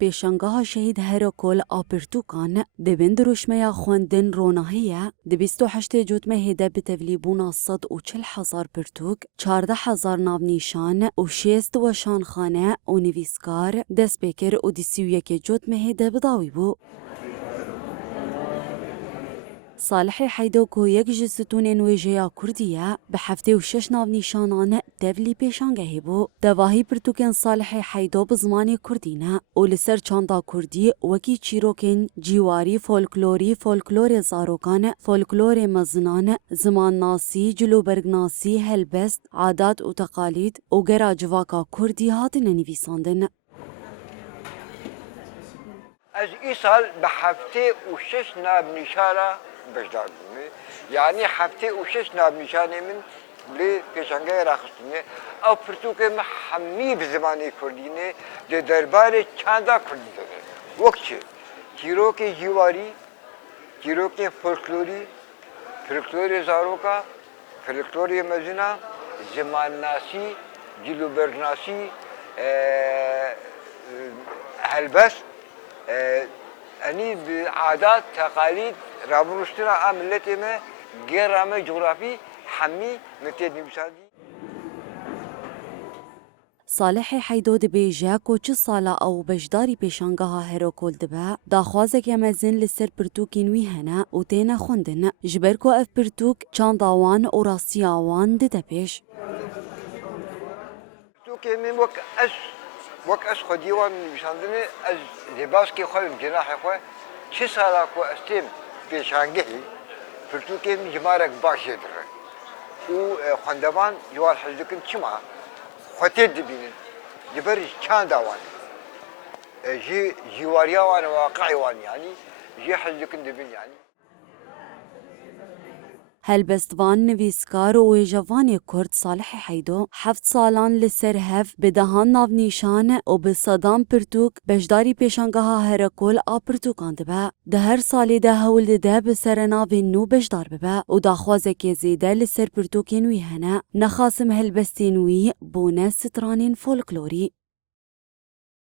پیشنگاه شهید هرکل آپرتوکان دبن دروشمه خواندن روناهیه د 28 جوتمه هده به تبلیبون 140,000 پرتوک 14,000 ناونیشان و 6 وشانخانه و نویسکار دست بکر و 31 جوتمه هده بداوی بو. صالح حیدو کو یک جستون نویجیا کردیه به 76 ناو نیشانان دولی پیشانگهی بو. دواهی پرتوکن صالح حیدو بزمان کردینه و لسر چاندا کردی وکی چیروکن جیواری فولکلور زاروکان فولکلور مزنان زمان ناسی جلوبرگ ناسی هلبست عادات و تقالید و گرا جواکا کردی هاتن نویساندن. از این سال به 76 ناب نشانه بجدار بومه یعنی 76 ناب نشانه من لی پیشنگاه راخستونه او پرتوک محمی به زمانی کردینه در دربار چاندا کردی داره وقتی چیروک جیواری چیروک فولکلور زاروکا فولکلور مزنا زمان ناسی جلوبرگ ناسی هلبست أني بعادات تقاليد رابروشتنا عملتي ما غير عام جغرافي حمي متد نمشادي صالح حیدو دبیجه کو 4 ساله او بجداری پیشانگاه هرکل دبه داخوازه که مزن لسر پرتوکین وی هنه و تینا خوندن جبر کو اف پرتوک چانداوان و راستیاوان دده پیش پرتوکی من وك أس خديوان بيشاندني أز لباس كي خوي جناح خوي شو سالا كو أستيم بيشانجهي فرتوكي جمارك باش يدر و خندوان جوال حزدكن شما خطير دبين جبرج كان داوان جي جواريا وان واقعي وان يعني جي حزدكن دبين يعني هلبستوان نویسکار و جوان کرد صالح حیدو 7 سالان لسر هف به دهان ناو نیشان و به صدام پرتوک بجداری پیشانگاه هرکل آپرتوکان دبه ده هر سالی ده هول ده به سر ناو نو بجدار ببه و داخوازه که زیده لسر پرتوکین وی هنه نخاسم هلبستین وی بونه سترانین فولکلوری